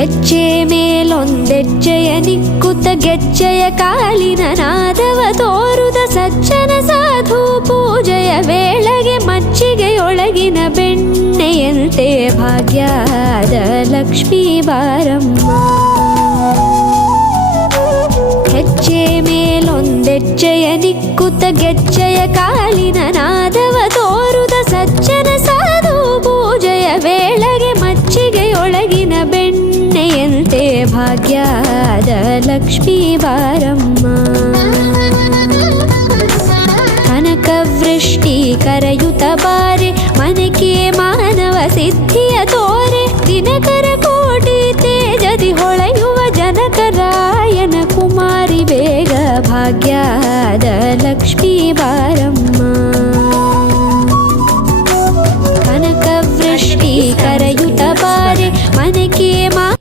ಹೆಜ್ಜೆ ಮೇಲೊಂದೆಜ್ಜೆಯ ನಿಕ್ಕುತ್ತ ಗೆಜ್ಜೆಯ ಕಾಲಿನ ನಾದವ ತೋರುದ ಸಜ್ಜನ ಸಾಧು ಪೂಜೆಯ ವೇಳೆಗೆ ಮಜ್ಜಿಗೆಯೊಳಗಿನ ಬೆಣ್ಣೆಯಂತೆ ಭಾಗ್ಯದ ಲಕ್ಷ್ಮೀ ಬಾರಮ್ಮ. ಹೆಜ್ಜೆ ಮೇಲೊಂದೆಜ್ಜೆಯ ನಿಕ್ಕುತ್ತ ಗೆಜ್ಜೆಯ ಕಾಲಿನ ನಾದವ ತೋರುದ ಸಜ್ಜನ ಸಾಧು ಪೂಜೆಯ ವೇಳೆಗೆ ಮಜ್ಜಿಗೆಯೊಳಗಿನ ಬೆಣ್ಣೆಯಂತೆ ಭಾಗ್ಯದ ಲಕ್ಷ್ಮೀ ಬಾರಮ್ಮ. ಕನಕವೃಷ್ಟಿ ಕರೆಯುತ್ತ ಬಾರೆ ಮನಕ್ಕೆ ಮಾನವ ಸಿದ್ಧಿಯ ತೋರೆ ದಿನಕರ